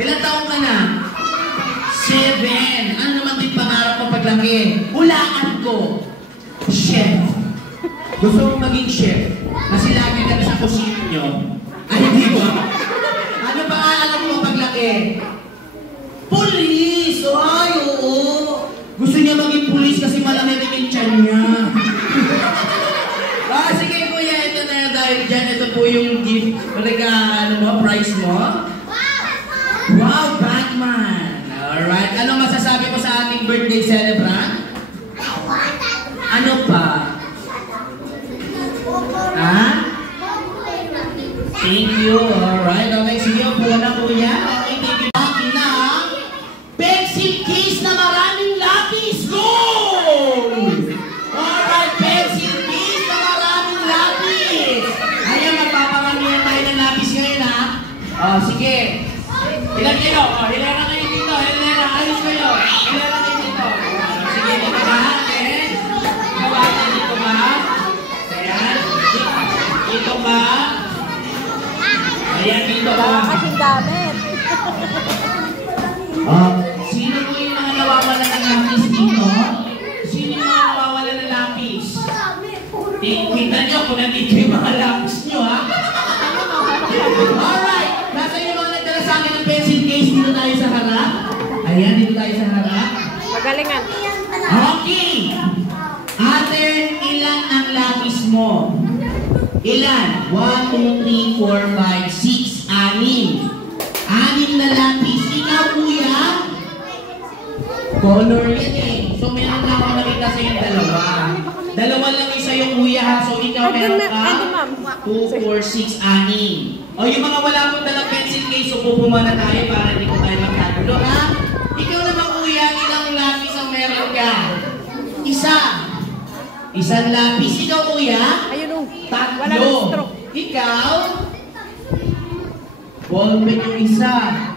Ilang taong ka na? 7. Ano naman din pangarap mo paglaki? Hulaan ko. Chef. Gusto mong maging chef? Kasi lagi ka na sa kusina nyo. Ay, di ba? Ano pangarap mo paglaki? Pulis! Ay, oo. Gusto niya maging pulis kasi malaki rin yung tiyan niya. Sige kuya, ito na dahil dyan. Ito po yung gift. Ano mo, prize mo? Wow, Batman! Alright. Ano masasabi mo sa ating birthday celebrant? Ano pa? Ha? Thank you. Alright. Okay, sige. Upo na kuya. Okay, thank you. Pencil case na maraming lapis. Go! Alright, pencil case na maraming lapis. Ayan, magpaparamihan tayo ng lapis ngayon, ha? Sige. Ilan kayo? Hilera kayo dito. Hilera, ayos kayo. Hilera kayo dito. Sige, dito ba? Dito ba? Ayan. Dito ba? Ayan, dito ba? Kasing gamit. Sino po yung mga nawawala ng lapis dito? Sino yung mga nawawala ng lapis? Kita nyo kung nandito yung mga lapis nyo, ha? Alright! Nasa yung mga nagdala sa akin ng pencil case, dito tayo sa harap. Ayan, dito tayo sa harap. Magalingan. Okay! Ate, ilan ang lapis mo? Ilan? 1, 2, 3, 4, 5, 6, 6. 6 na lapis. Ikaw, kuya? Color yan eh. So, meron na ako nakita sa yung dalawa. Dalawa lang isa yung kuya ha. So, ikaw meron ka 2, 4, 6, 6. O, yung mga wala pong dalang pencil case, so pupuma na tayo para hindi ko tayo magkagulo ha. Ikaw naman kuya, ilang lapis ang meron ka? Isa. Isang lapis. Ikaw kuya? Ayun o. Tatlo. Ikaw? Ballpen yung isa,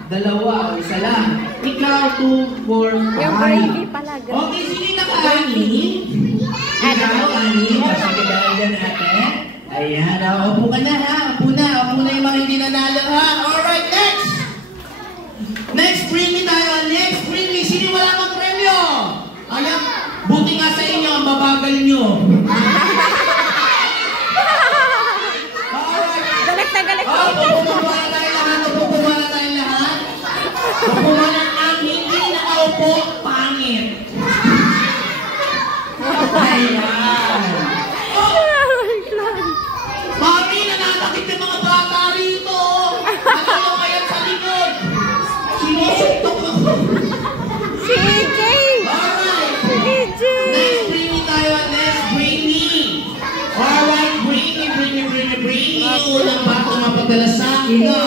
dalawa, o isa lang. Ikaw, 2, 4, 5. Yung gravy pala. Okay, sige na ka-ani. Ikaw, ani. Sige dahil dyan ate. Ayan, upo ka na ha. Upo na yung mga hindi nanalo ha. Alright, next! Next, bring me tayo. Next, bring me. Sino wala mang premyo? Ayan, buti nga sa inyo, ang babagal nyo. Galit na galit. Pupumawa na tayo lahat. Pupumawa na ang hindi nakaupo, pangit. Ayan. Mami, nanatakit yung mga bata rito. Ano mo kaya sa likod? Sinusuntok ako. Si AJ! Alright. Si AJ! Next, bring me tayo. Next, bring me. Alright, bring me. Unang bato mapadala sa akin, ha?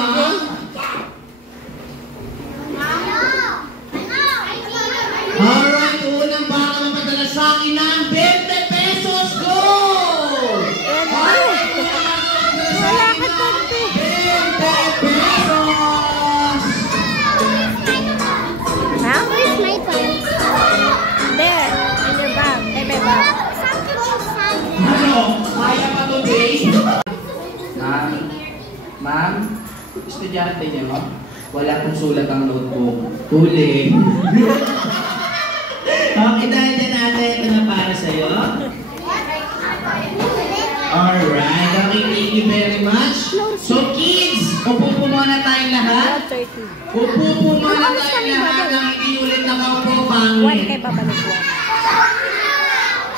Alright, unang bato mapadala sa akin ng 20 pesos. Go! Alright, unang bato mapadala sa akin ng 20 pesos. Huh? Where's my phone? There, in your bag. Ay, may bag. Ano? Kaya pa to, Jay? Ma'am, estudyante niyo, wala pong sulat ang notebook. Huli. Okay, dahil din natin ito na para sa'yo. Alright, okay, thank you very much. So kids, upo po muna tayong lahat. Upo po muna tayong lahat ng hindi ulit nakaupo pangit. One kay babalik one.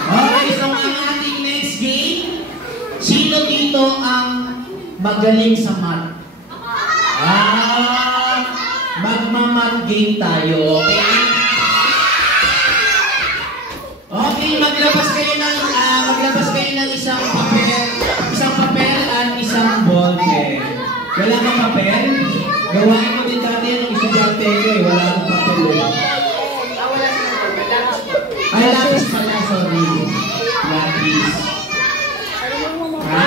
Okay, so ang ating next game, sino dito ang magaling sa math? Magma-math game tayo, okay? Okay, maglabas kayo ng isang papel at isang ballpen. Wala kang papel? Gawain ko din dati yung estudyante ko eh, wala akong papel eh. Wala silang papel. Ay, lapis pala, sorry. Lapis. Ha?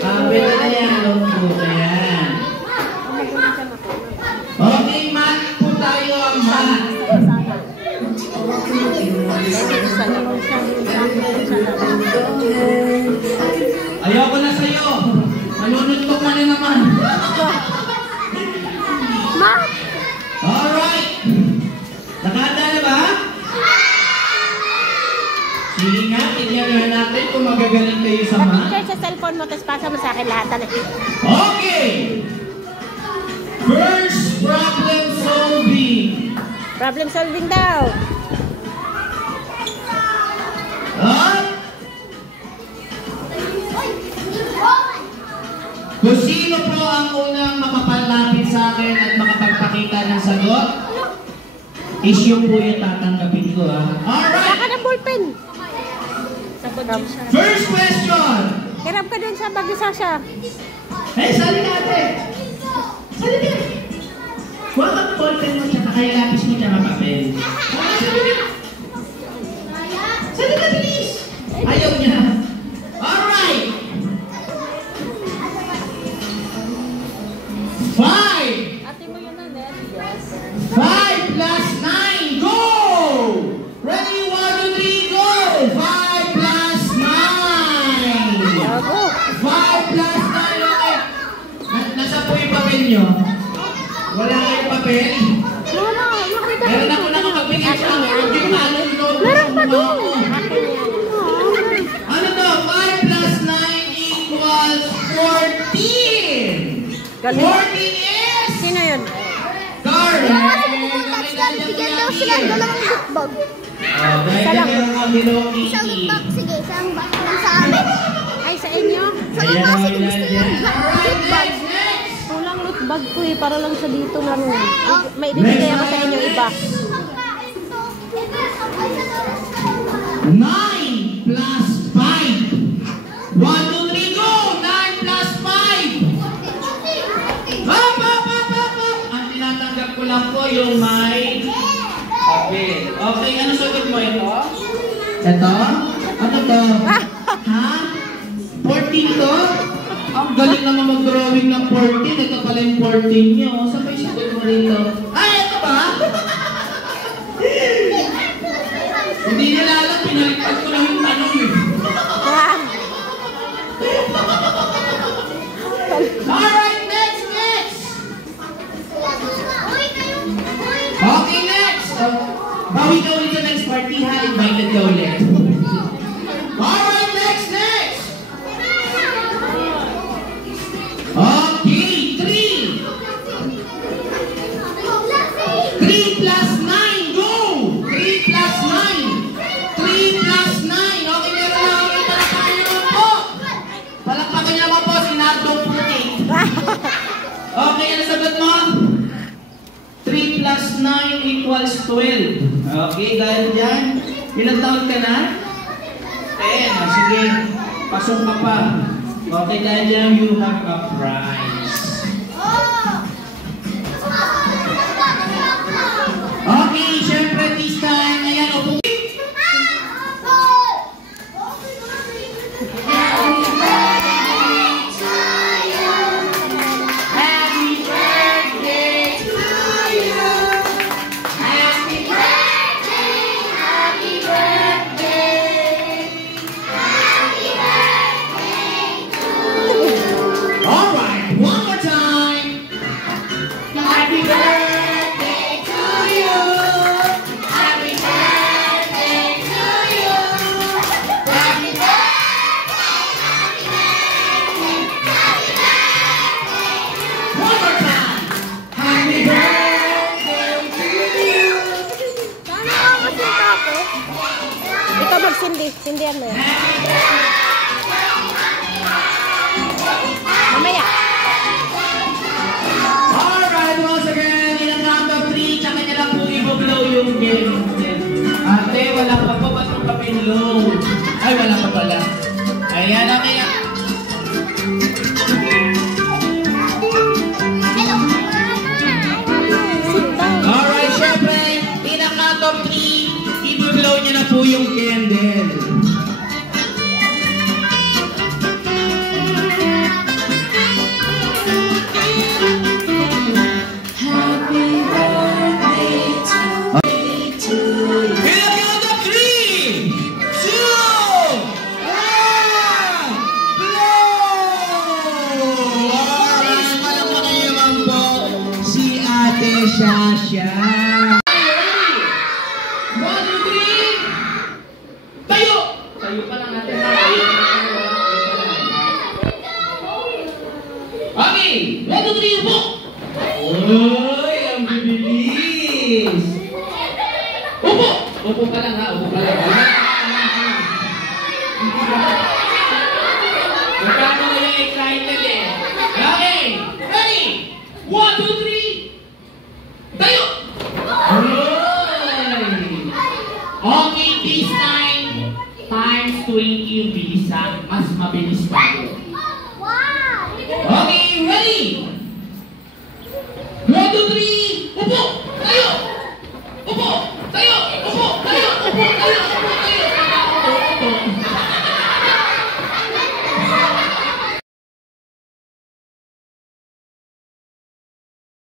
Pwede na yan, notebook. Ayan. Okay, math po tayo ang math. Ayoko na sa'yo. Manununtok ka na naman. magagaling kayo sa math? Pa-picture sa cellphone mo, tapos pasa mo sa akin lahat. Okay! First problem solving. Problem solving daw. Kung sino po ang unang makapalapit sa akin at makapagpakita ng sagot, issue po yung tatanggapin ko, ha? Alright! Saka ng ballpen. First question! Hirap ka dun sa bag ni Sasha. Eh, sali natin! Sali natin! Huwag ang ballpen mo, tsaka kaya lapis mo, tsaka papel. Sali ka, please! Ayaw niya. Alright! 5! Ate mo yun na, Ned. Yes. 5 plus 9, go! Ready, 1, 2, 3, go! 5 plus 9! Go. 5 plus 9, okay. Nasa po yung papel nyo? Wala kayong papel? Wala, makita Meron ako nakakabigay sa akin. Meron pa doon. Ano to? 5 plus 9 equals 14! Galing. 14 is... Sino yun? Carl! Bigyan daw sila ng dalawang lootbag. Dahil Isa lang. meron kang Hello Isang Kitty. lootbag, sige, isang bag sa amin. Ay, sa inyo? Sa Ayan, baba, sige, ayan, gusto nyo. ayan. Alright, Lootbag. next, next! Kulang lootbag ko eh, para lang sa dito na room. May bibigay ako sa inyo iba. 9 plus 5. 1, 2, 3, go! 9 plus 5. Hop, hop, hop, hop, hop. Ang tinatanggap ko lang po yung may papel. Okay, ano sagot mo ito? Ito? Ano to? Ha? 14 to? Ang galing naman mag-drawing ng 14. Ito pala yung 14 nyo. Saan ba yung sagot mo rito? Ay, ito ba? Hindi nila alam, pinalipat ko lang yung tanong eh. Alright, next, next! Okay, next! Bawi ka ulit sa next party ha, invited ka ulit. Alright, next, next! Okay, 3! 3 plus 9, go! 3 plus 9! 3 plus 9! Okay, meron na ulit palakpakan niyo naman po! Palakpakan niyo naman po, sinardong puti. Okay, ano sagot mo? 3 plus 9 equals 12. Okay, dahil dyan, ilang taon ka na? 10. Sige, pasok ka pa. Okay, dahil dyan, you have a prize. Okay, syempre this time, ayan, upo. Ikaw magsindi. Sindihan mo yan. Mamaya. Alright, once again, in a count of 3, tsaka niya lang po i-blow yung game. Ate, wala pa po. Ba't yung kapinlow? Ay, wala pa pala. Ayan, okay. Alright, syempre, in a count of 3, i-blow niya na po yung candle. Shasha. 1, 2, 3. Tayo! Tayo pa lang natin. Uy, ang bibilis! Upo! Upo pa lang ha, upo pa lang. Magkano na yung excited eh? Okay! Ready? 1, 2, 3! Tayo! Okay, this time, times 20 yung bilisan. Mas mabilis tayo. Okay, ready? 1, 2, 3!